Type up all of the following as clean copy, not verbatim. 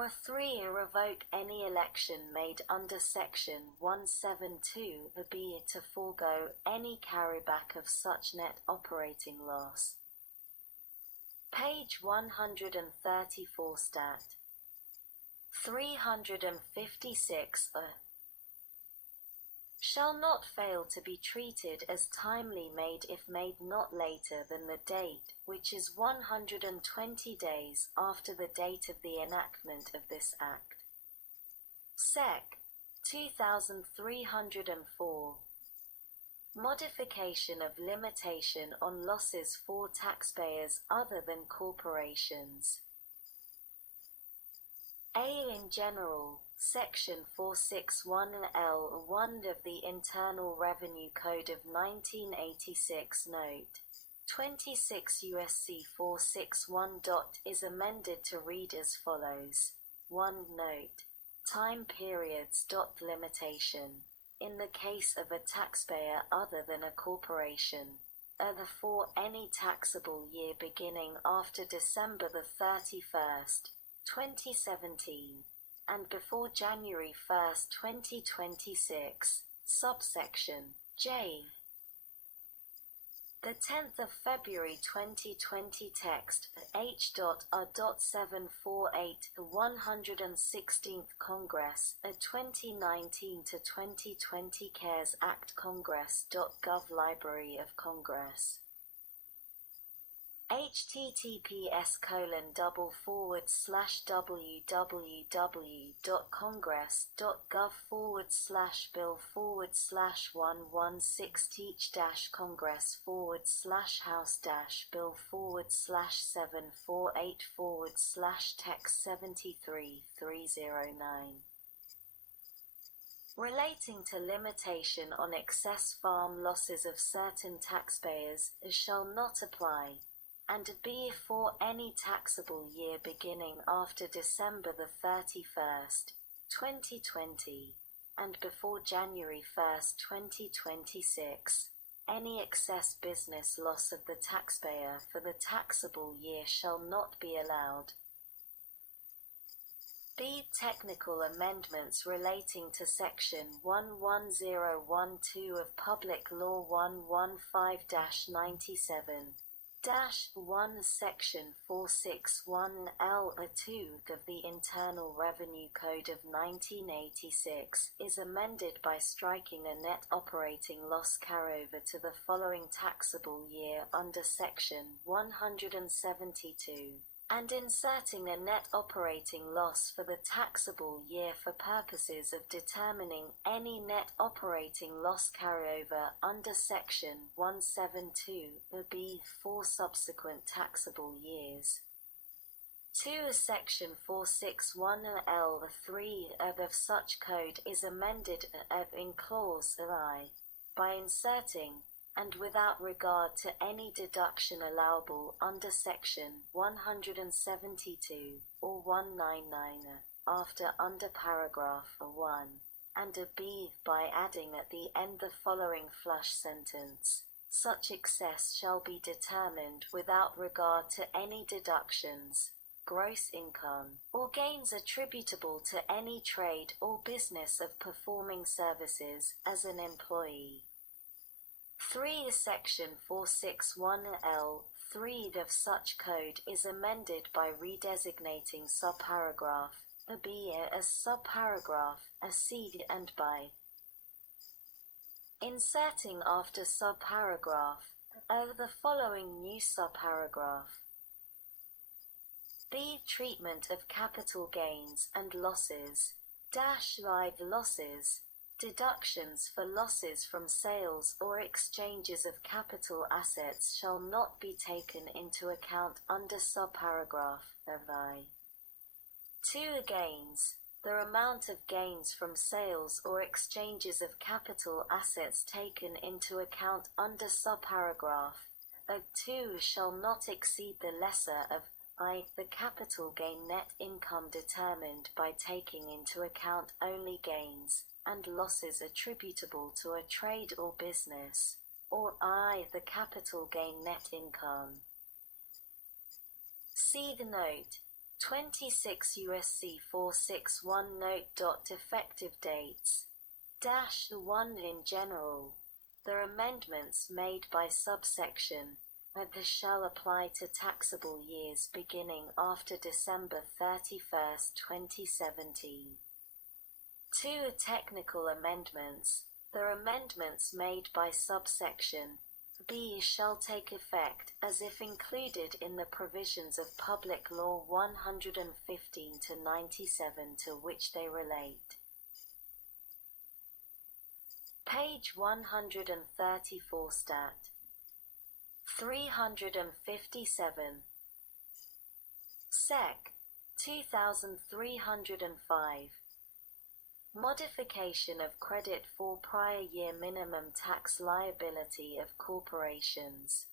or 3. Revoke any election made under Section 172 b to forego any carryback of such net operating loss. Page 134 Stat. 356 shall not fail to be treated as timely made if made not later than the date, which is 120 days after the date of the enactment of this Act. Sec. 2304. Modification of limitation on losses for taxpayers other than corporations. A. In general, Section 461L1 of the Internal Revenue Code of 1986 Note 26 U.S.C. 461. Is amended to read as follows. 1. Note. Time periods. Limitation. In the case of a taxpayer other than a corporation, for any taxable year beginning after December 31st, 2017, and before January 1st, 2026, subsection J. The 10th of February 2020 text, H.A.748, 116th Congress, 2019 to 2020 CaresAct Congress.gov Library of Congress. https://www.congress.gov/bill/116-congress/house-bill/748/text 73-309. Relating to limitation on excess farm losses of certain taxpayers, shall not apply, and b. for any taxable year beginning after December 31st, 2020, and before January 1st, 2026, any excess business loss of the taxpayer for the taxable year shall not be allowed. B. Technical amendments relating to Section 11012 of Public Law 115-97. -1 Section 461L2 of the Internal Revenue Code of 1986 is amended by striking a net operating loss carryover to the following taxable year under Section 172, and inserting a net operating loss for the taxable year for purposes of determining any net operating loss carryover under Section 172b for subsequent taxable years. 2. Section 461L3 of such code is amended in clause I by inserting, and without regard to any deduction allowable under Section 172 or 199 after under paragraph 1, and a b by adding at the end the following flush sentence: such excess shall be determined without regard to any deductions, gross income, or gains attributable to any trade or business of performing services as an employee. 3. Section 461L3 of such code is amended by redesignating subparagraph b as subparagraph c and by inserting after subparagraph the following new subparagraph. B. Treatment of capital gains and losses, live losses, deductions for losses from sales or exchanges of capital assets shall not be taken into account under subparagraph I. 2. Gains. The amount of gains from sales or exchanges of capital assets taken into account under subparagraph 2 shall not exceed the lesser of I. The capital gain net income determined by taking into account only gains and losses attributable to a trade or business, or I. The capital gain net income. See the note 26 U.S.C. 461 Note. Effective dates. -1 in general. The amendments made by subsection this shall apply to taxable years beginning after December 31st, 2017. 2. Technical amendments. The amendments made by subsection B shall take effect as if included in the provisions of Public Law 115 to 97 to which they relate. Page 134 Stat. 357. Sec. 2305. Modification of credit for prior year minimum tax liability of corporations.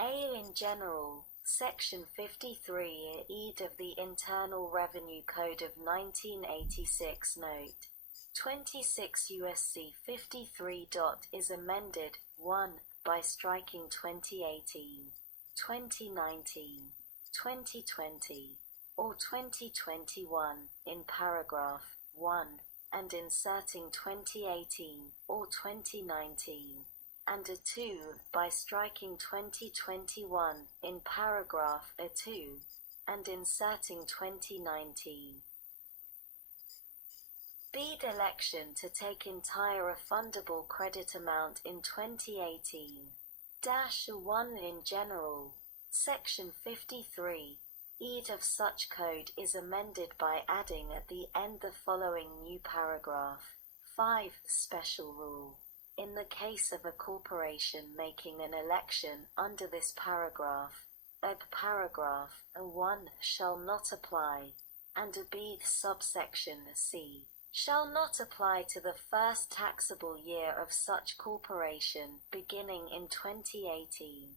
A. In general, Section 53 ed of the Internal Revenue Code of 1986 Note 26 U.S.C. 53. Is amended, 1, by striking 2018, 2019, 2020, or 2021 in paragraph 1, and inserting 2018 or 2019, and a 2 by striking 2021 in paragraph a 2, and inserting 2019. B. Election to take entire refundable credit amount in 2018-1 in general, Section 53 ed of such code is amended by adding at the end the following new paragraph. 5. Special rule. In the case of a corporation making an election under this paragraph, paragraph 1 shall not apply, and B. Subsection C shall not apply to the first taxable year of such corporation beginning in 2018.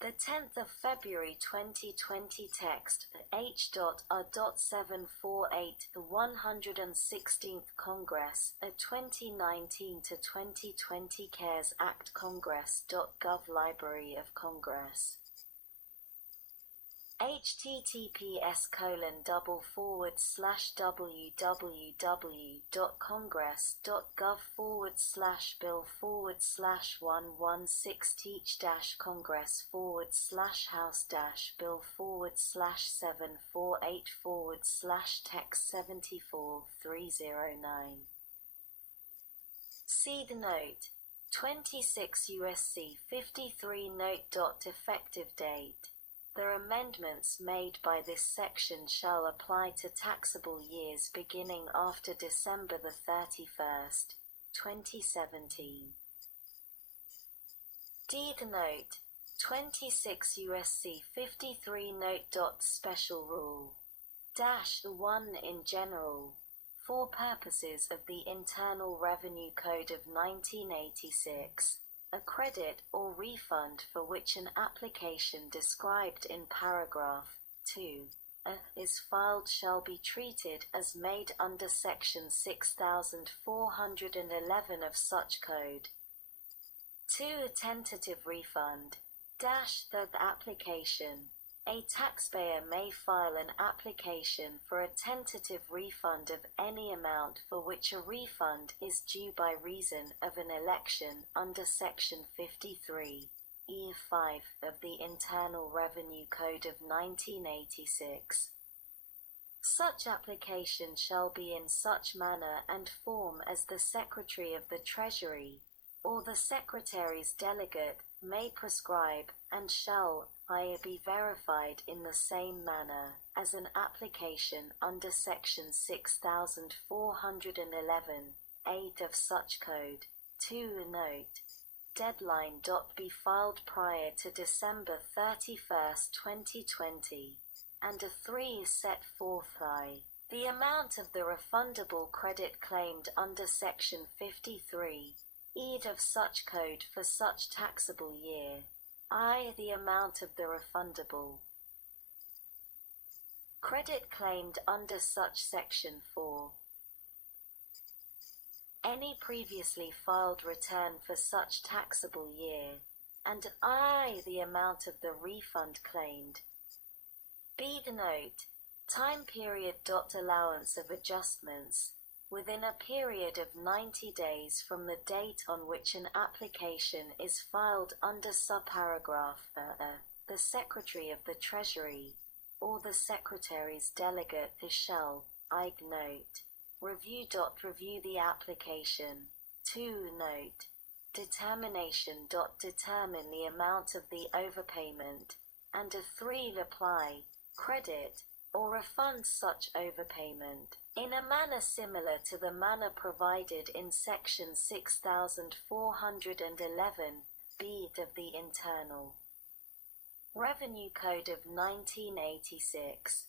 The 10th of February 2020 text H.R.748 the 116th Congress 2019 to 2020 CaresAct Congress.gov Library of Congress https://www.congress.gov/bill/116-congress/house-bill/748//text 74309. See the note. 26 U.S.C. 53 Note. Effective date. The amendments made by this section shall apply to taxable years beginning after December 31st, 2017. D. The note. 26 U.S.C. 53 Note. Special rule. -1 in general. For purposes of the Internal Revenue Code of 1986. A credit or refund for which an application described in paragraph 2 is filed shall be treated as made under section 6411 of such code. 2. A tentative refund. The application. A taxpayer may file an application for a tentative refund of any amount for which a refund is due by reason of an election under Section 53, E5 of the Internal Revenue Code of 1986. Such application shall be in such manner and form as the Secretary of the Treasury, or the Secretary's delegate, may prescribe, and shall, be verified in the same manner as an application under Section 6411, 8 of such code. 2. Note. Deadline. Be filed prior to December 31st, 2020, and a 3 set forth the amount of the refundable credit claimed under Section 53, ed of such code for such taxable year. The amount of the refundable credit claimed under such section 4. Any previously filed return for such taxable year, and I the amount of the refund claimed. B. Note, time period. Allowance of adjustments. Within a period of 90 days from the date on which an application is filed under subparagraph the Secretary of the Treasury, or the Secretary's delegate shall, note, review the application. 2. Note, determination. Determine the amount of the overpayment, and 3. Apply, credit, or refund such overpayment in a manner similar to the manner provided in Section 6411(b) of the Internal Revenue Code of 1986.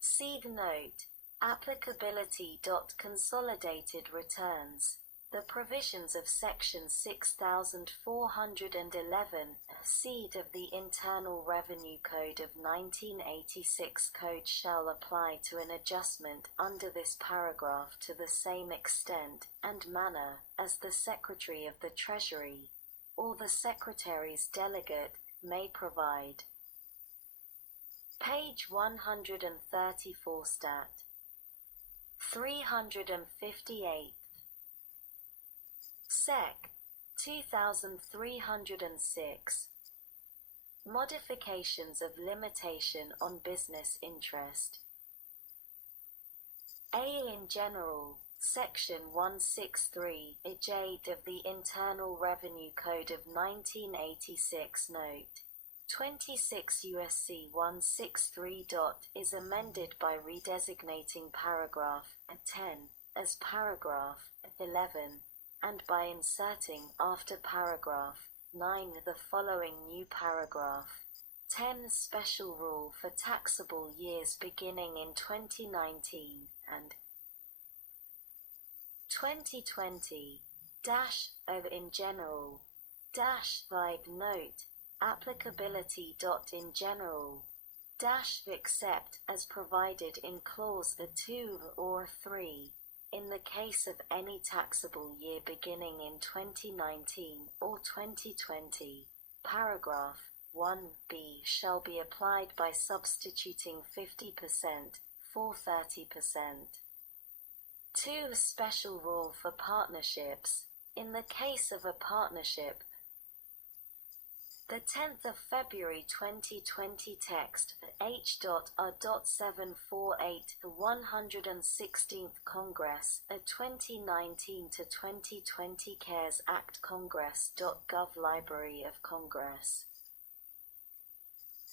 See note, applicability. Consolidated returns. The provisions of Section 6411(c) of the Internal Revenue Code of 1986 Code shall apply to an adjustment under this paragraph to the same extent and manner as the Secretary of the Treasury, or the Secretary's delegate, may provide. Page 134 Stat. 358. Sec. 2306. Modifications of limitation on business interest. A. In general, Section 163(j) of the Internal Revenue Code of 1986 Note 26 U.S.C. 163. Is amended by redesignating paragraph 10 as paragraph 11 and by inserting after paragraph 9 the following new paragraph 10 special rule for taxable years beginning in 2019 and 2020 in general note applicability. In general except as provided in clause 2 or 3 in the case of any taxable year beginning in 2019 or 2020, paragraph 1b shall be applied by substituting 50% for 30%. 2. Special rule for partnerships. In the case of a partnership, the 10th of February 2020 text H.R.748 the 116th Congress, a 2019 to 2020 CaresAct Congress.gov Library of Congress.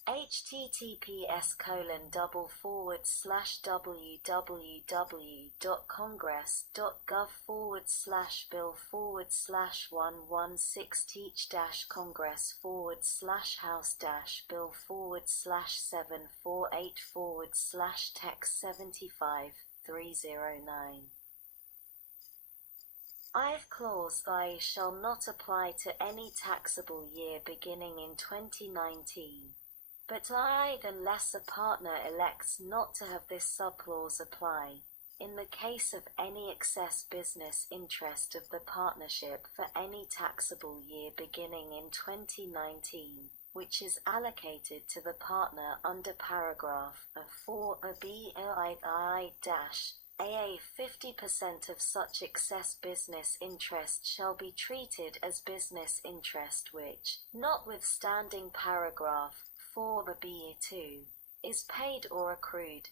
https://www.congress.gov/bill/116-congress/116-house-bill/748/text 75-309. If clause I shall not apply to any taxable year beginning in 2019. But unless a partner elects not to have this subclause apply, in the case of any excess business interest of the partnership for any taxable year beginning in 2019, which is allocated to the partner under paragraph 4(b)(ii) 50% of such excess business interest shall be treated as business interest which, notwithstanding paragraph 4(b)(2), is paid or accrued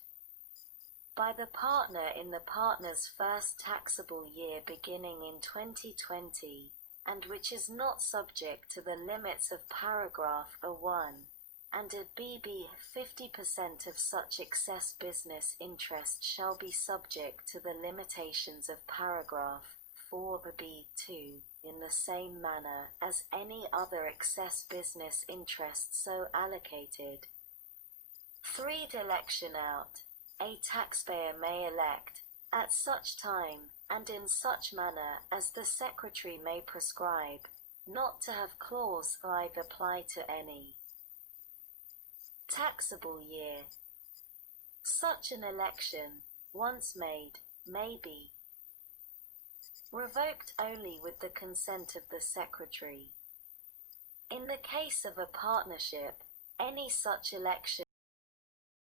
by the partner in the partner's first taxable year beginning in 2020, and which is not subject to the limits of paragraph 1, and (bb) 50% of such excess business interest shall be subject to the limitations of paragraph 4(b)(2, in the same manner as any other excess business interest so allocated. 3. Election out. A taxpayer may elect, at such time, and in such manner as the Secretary may prescribe, not to have clause 5 apply to any taxable year. Such an election, once made, may be revoked only with the consent of the Secretary. In the case of a partnership, any such election